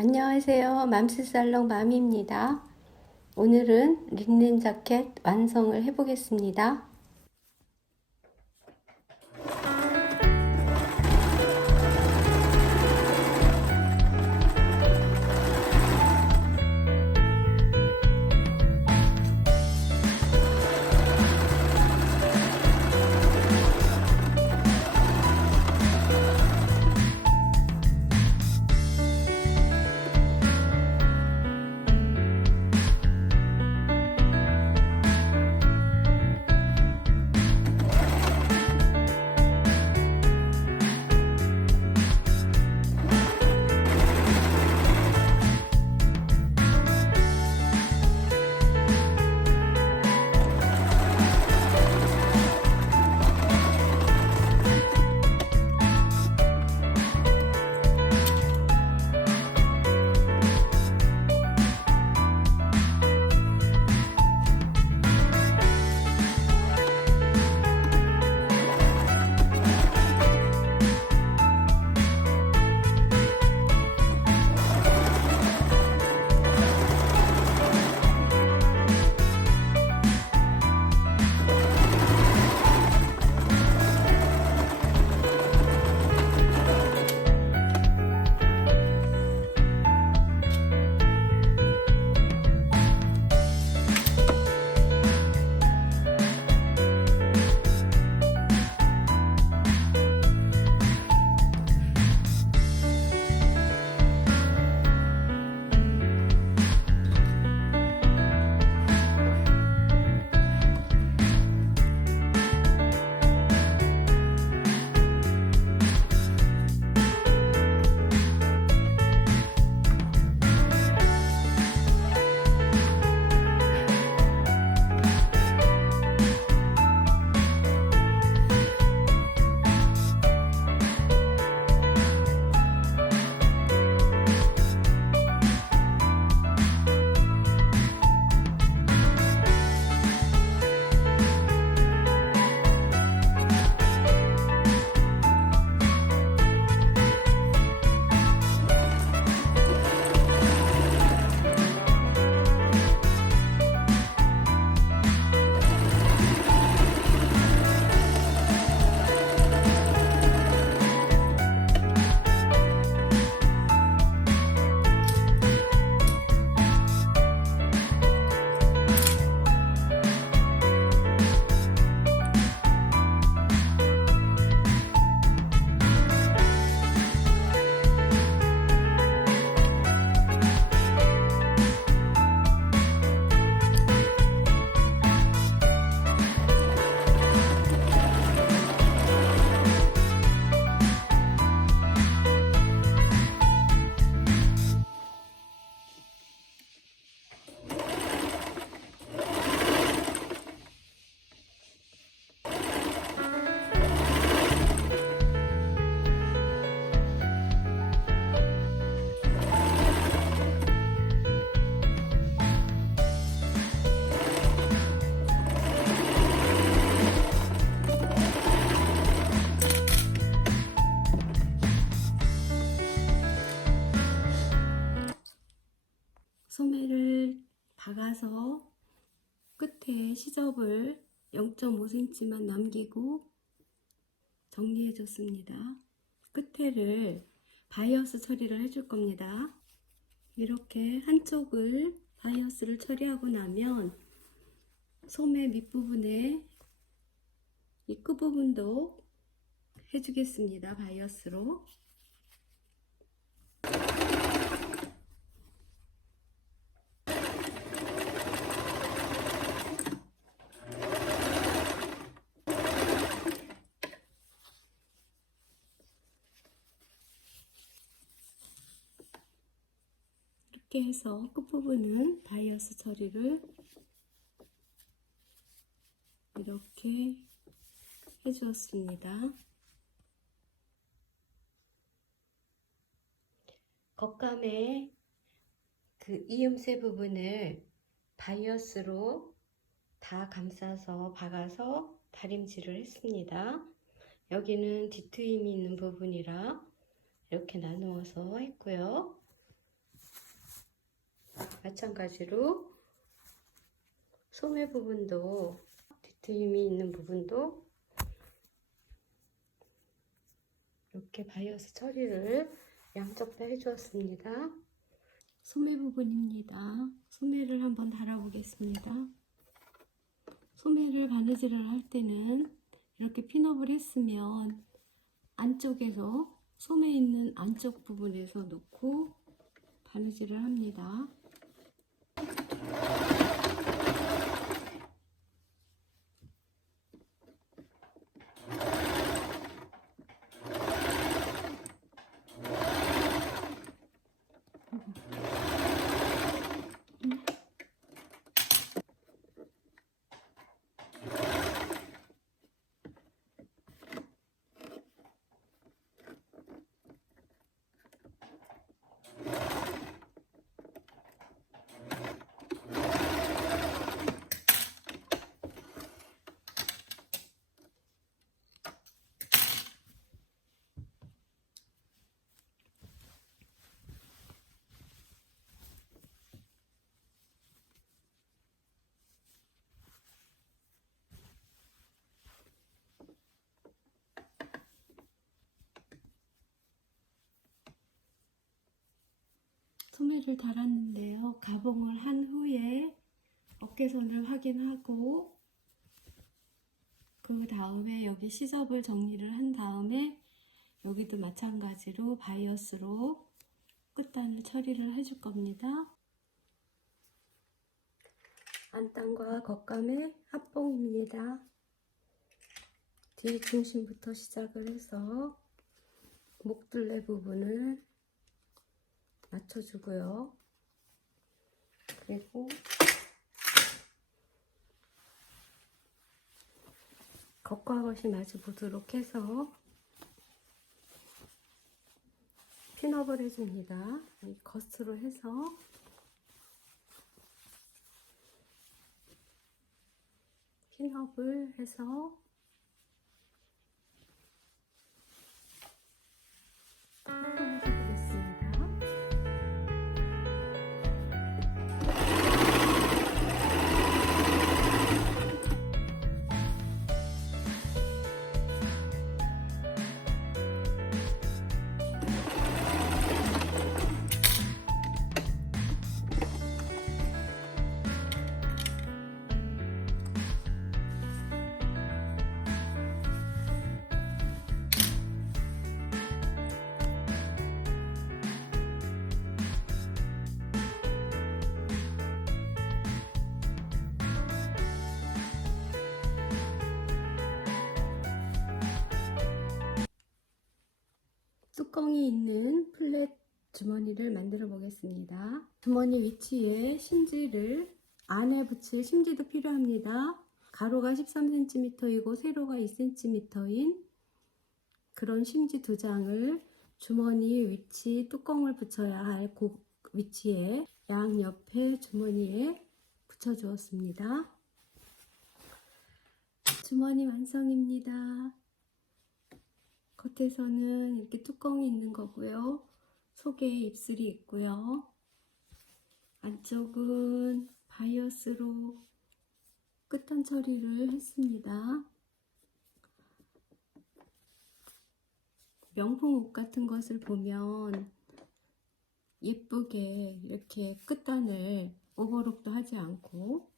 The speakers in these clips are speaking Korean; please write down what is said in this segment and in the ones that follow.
안녕하세요. 맘스살롱 맘입니다. 오늘은 린넨 자켓 완성을 해보겠습니다. 소매를 박아서 끝에 시접을 0.5cm만 남기고 정리해 줬습니다. 끝에를 바이어스 처리를 해줄 겁니다. 이렇게 한쪽을 바이어스를 처리하고 나면 소매 밑부분에 이 끝부분도 해주겠습니다. 바이어스로. 이렇게 해서 끝부분은 바이어스 처리를 이렇게 해주었습니다. 겉감의 그 이음새 부분을 바이어스로 다 감싸서 박아서 다림질을 했습니다. 여기는 뒤트임이 있는 부분이라 이렇게 나누어서 했고요. 마찬가지로 소매 부분도 뒤트임이 있는 부분도 이렇게 바이어스 처리를 양쪽 다 해주었습니다. 소매 부분입니다. 소매를 한번 달아보겠습니다. 소매를 바느질을 할 때는 이렇게 핀업을 했으면 안쪽에서 소매 있는 안쪽 부분에서 놓고 바느질을 합니다. 소매를 달았는데요. 가봉을 한 후에 어깨선을 확인하고 그 다음에 여기 시접을 정리를 한 다음에 여기도 마찬가지로 바이어스로 끝단을 처리를 해줄 겁니다. 안단과 겉감의 합봉입니다. 뒤 중심부터 시작을 해서 목둘레 부분을 맞춰주고요. 그리고 겉과 겉이 마주 보도록 해서 핀업을 해줍니다. 겉으로 해서 핀업을 해서 완성해 보겠습니다. 뚜껑이 있는 플랫 주머니를 만들어 보겠습니다. 주머니 위치에 심지를 안에 붙일 심지도 필요합니다. 가로가 13cm이고 세로가 2cm인 그런 심지 두 장을 주머니 위치 뚜껑을 붙여야 할 그 위치에 양옆에 주머니에 붙여 주었습니다. 주머니 완성입니다. 겉에서는 이렇게 뚜껑이 있는 거고요. 속에 입술이 있고요. 안쪽은 바이어스로 끝단 처리를 했습니다. 명품 옷 같은 것을 보면 예쁘게 이렇게 끝단을 오버록도 하지 않고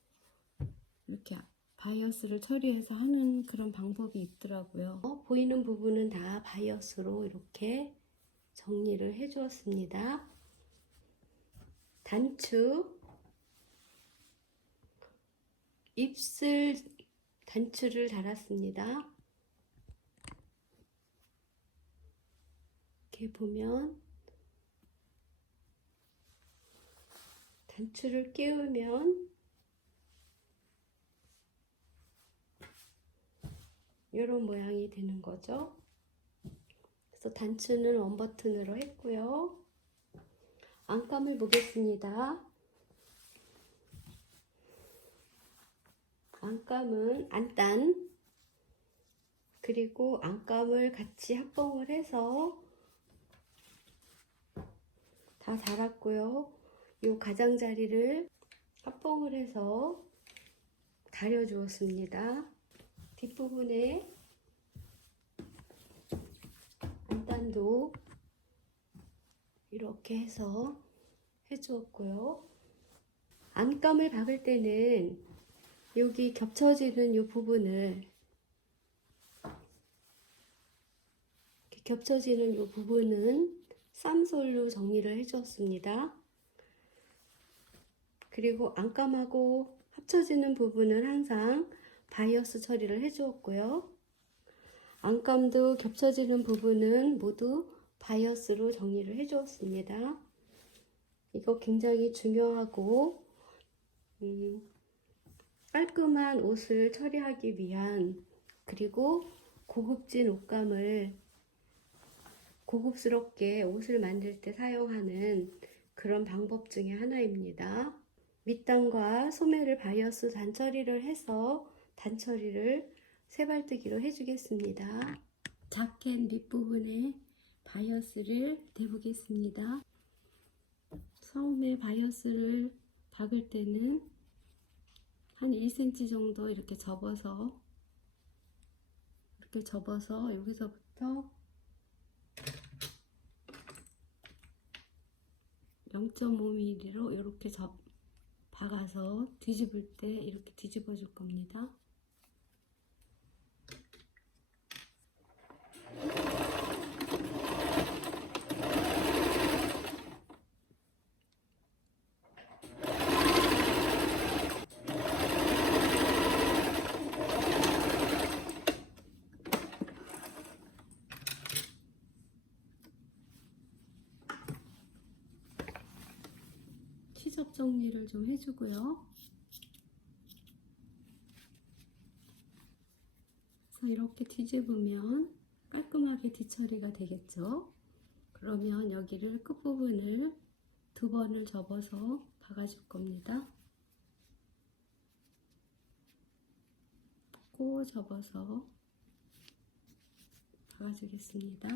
이렇게 바이어스를 처리해서 하는 그런 방법이 있더라고요. 보이는 부분은 다 바이어스로 이렇게 정리를 해 주었습니다. 단추, 입술 단추를 달았습니다. 이렇게 보면 단추를 끼우면 이런 모양이 되는 거죠. 그래서 단추는 원버튼으로 했고요. 안감을 보겠습니다. 안감은 안단 그리고 안감을 같이 합봉을 해서 다 달았고요. 이 가장자리를 합봉을 해서 다려 주었습니다. 뒷부분에 안단도 이렇게 해서 해주었고요. 안감을 박을 때는 여기 겹쳐지는 이 부분을 겹쳐지는 이 부분은 쌈솔로 정리를 해주었습니다. 그리고 안감하고 합쳐지는 부분은 항상 바이어스 처리를 해주었고요. 안감도 겹쳐지는 부분은 모두 바이어스로 정리를 해주었습니다. 이거 굉장히 중요하고 깔끔한 옷을 처리하기 위한, 그리고 고급진 옷감을 고급스럽게 옷을 만들 때 사용하는 그런 방법 중에 하나입니다. 밑단과 소매를 바이어스 단처리를 해서 단처리를 세발뜨기로 해주겠습니다. 자켓 밑부분에 바이어스를 대보겠습니다. 처음에 바이어스를 박을 때는 한 1cm 정도 이렇게 접어서 여기서부터 0.5mm로 이렇게 박아서 뒤집을 때 이렇게 뒤집어 줄 겁니다. 시접 정리를 좀 해주고요. 그래서 이렇게 뒤집으면 깔끔하게 뒤처리가 되겠죠. 그러면 여기를 끝부분을 2번을 접어서 박아줄 겁니다. 꼭 접어서 박아주겠습니다.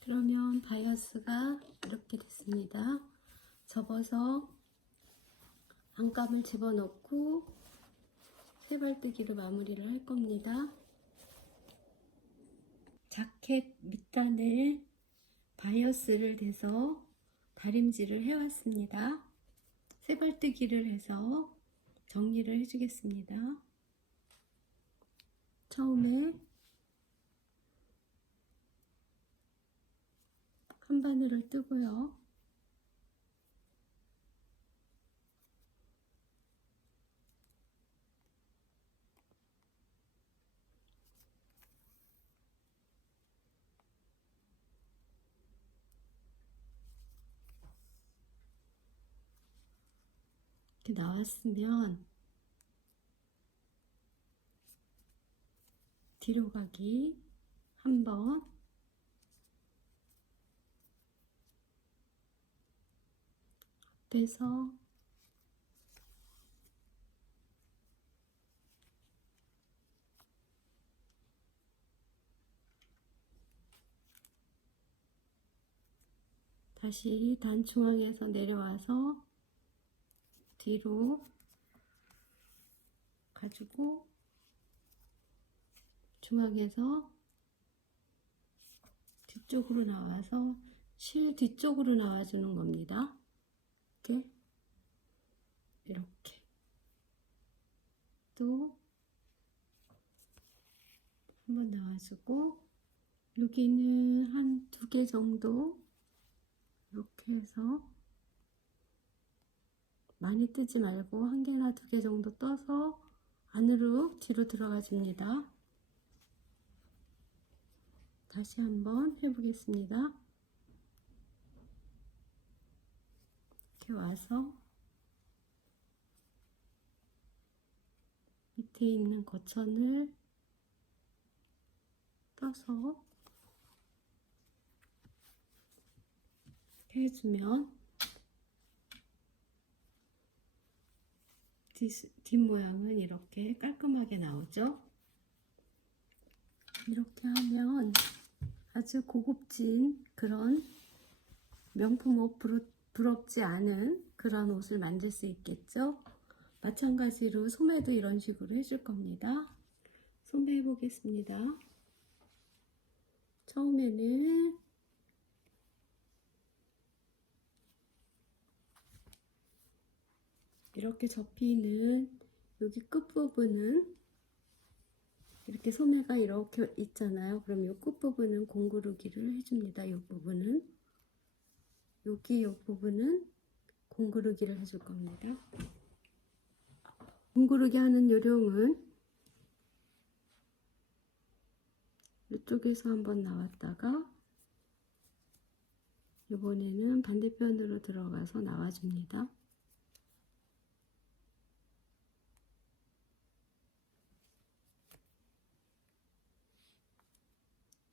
그러면 바이어스가 이렇게 됐습니다. 접어서 안감을 집어넣고 세발뜨기를 마무리를 할 겁니다. 자켓 밑단에 바이어스를 대서 다림질을 해왔습니다. 세발뜨기를 해서 정리를 해주겠습니다. 처음에 한 바늘을 뜨고요. 이렇게 나왔으면 뒤로 가기 한번, 앞에서 다시 단중앙에서 내려와서 뒤로 가지고 중앙에서 뒤쪽으로 나와서 실 뒤쪽으로 나와주는 겁니다. 이렇게 또 한번 나와주고, 여기는 한 2개 정도 이렇게 해서 많이 뜨지 말고 1개나 2개 정도 떠서 안으로 뒤로 들어가 줍니다. 다시 한번 해보겠습니다. 이렇게 와서 밑에 있는 거천을 떠서 해주면 뒷모양은 이렇게 깔끔하게 나오죠. 이렇게 하면 아주 고급진 그런 명품 옷 부럽지 않은 그런 옷을 만들 수 있겠죠. 마찬가지로 소매도 이런 식으로 해줄 겁니다. 소매 해보겠습니다. 처음에는 이렇게 접히는 여기 끝부분은 이렇게 소매가 이렇게 있잖아요. 그럼 이 끝부분은 공구르기를 해줍니다. 이 부분은 여기 이 부분은 공구르기를 해줄 겁니다. 공구르기 하는 요령은 이쪽에서 한번 나왔다가 이번에는 반대편으로 들어가서 나와줍니다.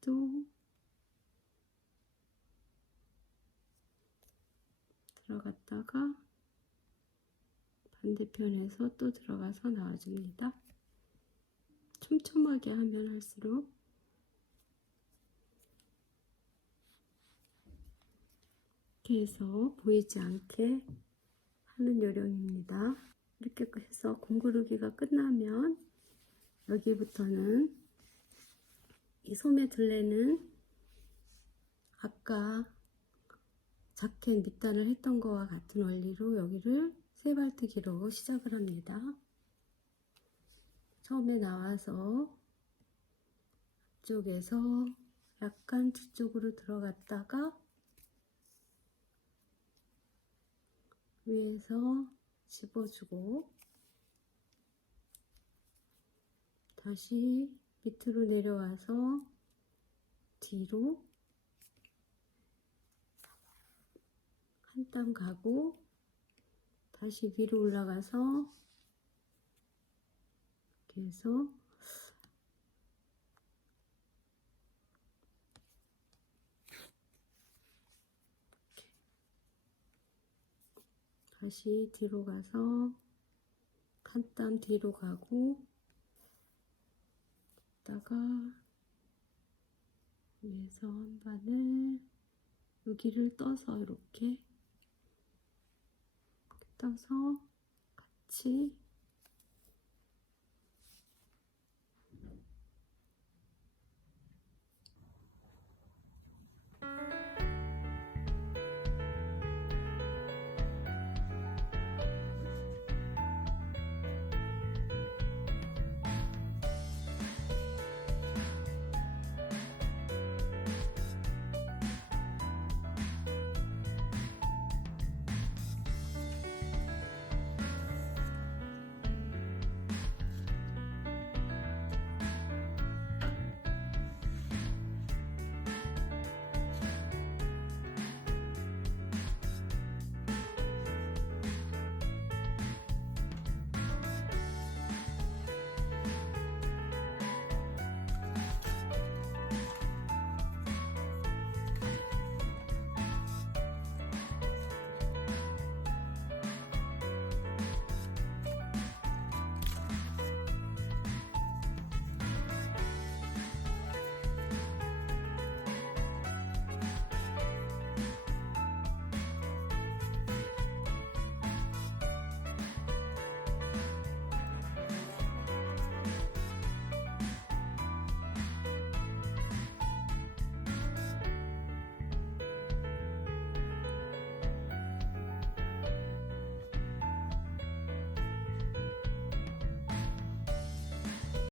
또 들어갔다가 반대편에서 또 들어가서 나와줍니다. 촘촘하게 하면 할수록 이렇게 해서 보이지 않게 하는 요령입니다. 이렇게 해서 공구르기가 끝나면 여기부터는 이 소매 둘레는 아까 자켓 밑단을 했던 거와 같은 원리로 여기를 세발뜨기로 시작을 합니다. 처음에 나와서 앞쪽에서 약간 뒤쪽으로 들어갔다가 위에서 집어주고 다시 밑으로 내려와서 뒤로 한 땀 가고 다시 위로 올라가서 이렇게 해서 다시 뒤로 가서 한 땀 뒤로 가고 있다가 위에서 한 바늘 여기를 떠서 이렇게 떠서 같이